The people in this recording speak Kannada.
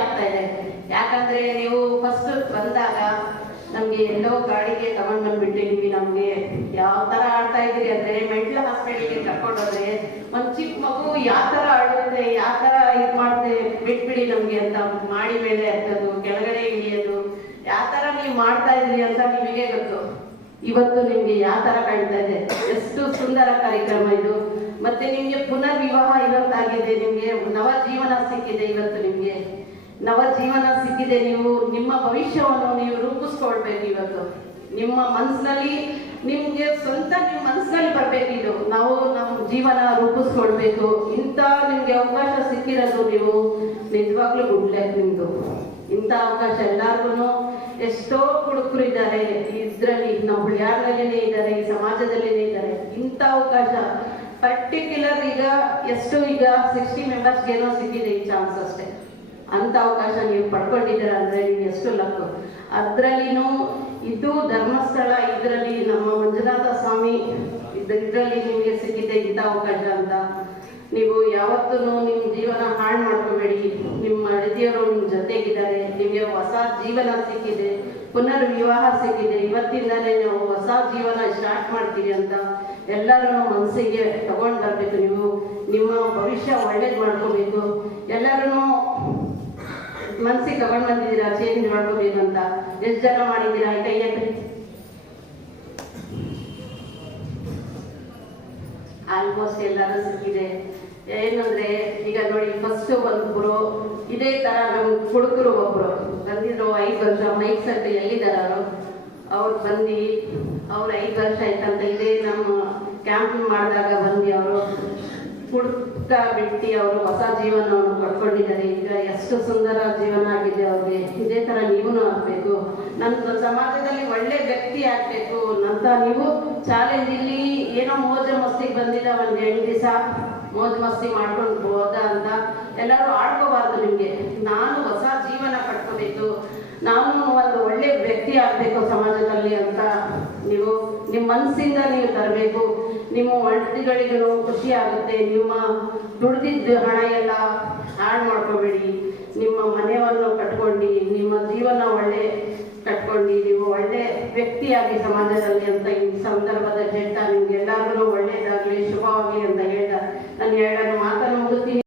ಆಗ್ತಾ ಇದೆ. ಯಾಕಂದ್ರೆ ನೀವು ಫಸ್ಟ್ ಬಂದಾಗ ನಮ್ಗೆ ಎಲ್ಲೋ ಗಾಡಿಗೆ ತಗೊಂಡ್ ಬಂದ್ಬಿಟ್ಟಿದೀವಿ. ನಮ್ಗೆ ಯಾವ ತರ ಆಡ್ತಾ ಇದ್ರಿ ಅಂದ್ರೆ ಮೆಂಟಲ್ ಹಾಸ್ಪಿಟಲ್ಗೆ ಕರ್ಕೊಂಡೋದ್ರೆ ಒಂದ್ ಚಿಕ್ಕ ಮಗು ಯಾವ ತರ ಆಡುತ್ತೆ, ಯಾವ ತರ ಇದ್ ಮಾಡ್ತೆ, ಬಿಟ್ಬಿಡಿ ನಮ್ಗೆ ಅಂತ ಮಾಡಿ ಮೇಲೆ ಹತ್ತೋದು, ಕೆಳಗಡೆ ಇಳಿಯೋದು, ಯಾವ ತರ ನೀವು ಮಾಡ್ತಾ ಇದ್ರಿ ಅಂತ ನಿಮಗೆ ಗೊತ್ತು. ಇವತ್ತು ನಿಮ್ಗೆ ಯಾವ ತರ ಕಾಣ್ತಾ ಇದೆ, ಎಷ್ಟು ಸುಂದರ ಕಾರ್ಯಕ್ರಮ ಇದು. ಮತ್ತೆ ನಿಮ್ಗೆ ಪುನರ್ವಿವಾಹ ಇವತ್ತಾಗಿದೆ, ನಿಮ್ಗೆ ನವ ಜೀವನ ಸಿಕ್ಕಿದೆ. ಇವತ್ತು ನಿಮ್ಗೆ ನವ ಜೀವನ ಸಿಕ್ಕಿದೆ. ನೀವು ನಿಮ್ಮ ಭವಿಷ್ಯವನ್ನು ನೀವು ರೂಪಿಸ್ಕೊಳ್ಬೇಕು. ಇವತ್ತು ನಿಮ್ಮ ಮನಸ್ಸಿನಲ್ಲಿ ನಿಮ್ಗೆ ಸ್ವಂತ ನಿಮ್ಮ ಮನಸ್ಸಿನಲ್ಲಿ ಬರ್ಬೇಕು. ಇದು ನಾವು ನಮ್ಮ ಜೀವನ ರೂಪಿಸ್ಕೊಳ್ಬೇಕು. ಇಂಥ ನಿಮ್ಗೆ ಅವಕಾಶ ಸಿಕ್ಕಿರೋದು ನೀವು ನಿಜವಾಗ್ಲೂ ಗುಡ್ಲೆಕ್. ನಿಮ್ದು ಇಂಥ ಅವಕಾಶ ಎಲ್ಲಾರ್ಗು ಎಷ್ಟೋ ಹುಡುಗರು ಇದ್ದಾರೆ ಇದ್ರಲ್ಲಿ, ನಾವು ಹುಳಿಯಾರ್ನಲ್ಲಿನೇ ಇದ್ದಾರೆ, ಈ ಸಮಾಜದಲ್ಲಿನೇ ಇದ್ದಾರೆ. ಇಂಥ ಅವಕಾಶ ಪರ್ಟಿಕ್ಯುಲರ್ ಈಗ 60 ಮೆಂಬರ್ಸ್ಗೇನೋ ಸಿಕ್ಕಿದೆ ಈ ಚಾನ್ಸ್ ಅಷ್ಟೇ. ಅಂತ ಅವಕಾಶ ನೀವು ಪಡ್ಕೊಂಡಿದ್ದೀರ ಅಂದ್ರೆ ನೀವು ಎಷ್ಟು ಲಕ್ಕು. ಅದ್ರಲ್ಲಿನೂ ಇದು ಧರ್ಮಸ್ಥಳ, ಇದರಲ್ಲಿ ನಮ್ಮ ಮಂಜುನಾಥ ಸ್ವಾಮಿ ಇದರಲ್ಲಿ ನಿಮಗೆ ಸಿಕ್ಕಿದೆ ಇಂಥ ಅವಕಾಶ ಅಂತ. ನೀವು ಯಾವತ್ತೂ ನಿಮ್ಮ ಜೀವನ ಹಾಳು ಮಾಡ್ಕೋಬೇಡಿ. ನಿಮ್ಮ ಅತಿಥಿಯವರು ನಿಮ್ಮ ಜೊತೆಗಿದ್ದಾರೆ. ನಿಮಗೆ ಹೊಸ ಜೀವನ ಸಿಕ್ಕಿದೆ, ಪುನರ್ವಿವಾಹ ಸಿಕ್ಕಿದೆ. ಇವತ್ತಿಂದಾನೇ ನಾವು ಹೊಸ ಜೀವನ ಸ್ಟಾರ್ಟ್ ಮಾಡ್ತೀವಿ ಅಂತ ಎಲ್ಲರೂ ಮನಸ್ಸಿಗೆ ತಗೊಂಡು ಬರಬೇಕು. ನೀವು ನಿಮ್ಮ ಭವಿಷ್ಯ ಒಳ್ಳೇದು ಮಾಡ್ಕೋಬೇಕು. ಎಲ್ಲರೂ ಮನಸ್ಸಿಗೆ ತಗೊಂಡು ಬಂದಿದ್ದೀರಾ ಚೇಂಜ್ ಮಾಡ್ಕೋಬೇಕು ಅಂತ. ಎಷ್ಟು ಜನ ಮಾಡಿದ್ದೀರಾ? ಕೈ ಎತ್ತಿ. ಆಲ್ಮೋಸ್ಟ್ ಎಲ್ಲರೂ ಸಿಕ್ಕಿದೆ. ಏನಂದ್ರೆ ಈಗ ನೋಡಿ, ಫಸ್ಟ್ ಒಬ್ಬರು ಇದೇ ತರ ನಮ್ಮ ಹುಡುಗರು ಒಬ್ರು ಬಂದಿದ್ರು 5 ವರ್ಷ ಮೈಕ್ ಸೆಟ್ ಎಲ್ಲಿದ್ದಾರ ಅವ್ರು ಬಂದು ಅವ್ರು 5 ವರ್ಷ ಆಯ್ತಂತ ಇದೇ ನಮ್ಮ ಕ್ಯಾಂಪಿಂಗ್ ಮಾಡಿದಾಗ ಬಂದು ಅವರು ಹುಡುಕ ಬಿಟ್ಟು ಅವರು ಹೊಸ ಜೀವನವನ್ನು ಪಡ್ಕೊಂಡಿದ್ದಾರೆ. ಈಗ ಎಷ್ಟು ಸುಂದರ ಜೀವನ ಆಗಿದೆ ಅವ್ರಿಗೆ. ಇದೇ ತರ ನೀವೂ ಆಗ್ಬೇಕು, ನನ್ನ ಸಮಾಜದಲ್ಲಿ ಒಳ್ಳೆ ವ್ಯಕ್ತಿ ಆಗ್ಬೇಕು ಅಂತ ನೀವು ಚಾಲೆಂಜ್. ಇಲ್ಲಿ ಏನೋ ಮೋಜ ಮಸ್ತಿಗೆ ಬಂದಿದ್ದ ಒಂದು 8 ದಿವಸ ಮೋಜ್ ಮಸ್ತಿ ಮಾಡ್ಕೊಂಡು ಹೋದ ಅಂತ ಎಲ್ಲರೂ ಆಡ್ಕೋಬಾರ್ದು. ನಿಮ್ಗೆ ನಾನು ಹೊಸ ಜೀವನ ಕಟ್ಕೋಬೇಕು, ನಾನು ಒಂದು ಒಳ್ಳೆ ವ್ಯಕ್ತಿ ಆಗ್ಬೇಕು ಸಮಾಜದಲ್ಲಿ ಅಂತ ನೀವು ನಿಮ್ಮ ಮನಸ್ಸಿಂದ ನೀವು ತರಬೇಕು. ನಿಮ್ಮ ಒಳ್ಳೆಗಳಿಗೂ ಖುಷಿ ಆಗುತ್ತೆ. ನಿಮ್ಮ ದುಡ್ದಿದ್ದ ಹಣ ಎಲ್ಲ ಹಾಳು ಮಾಡ್ಕೋಬೇಡಿ. ನಿಮ್ಮ ಮನೆಯನ್ನು ಕಟ್ಕೊಂಡು ನಿಮ್ಮ ಜೀವನ ಒಳ್ಳೆ ಕಟ್ಕೊಂಡು ನೀವು ಒಳ್ಳೆ ವ್ಯಕ್ತಿಯಾಗಿ ಸಮಾಜದಲ್ಲಿ ಅಂತ ಈ ಸಂದರ್ಭದಲ್ಲಿ ಹೇಳ್ತಾ ನಿಮ್ಗೆ ಎಲ್ಲರಿಗೂ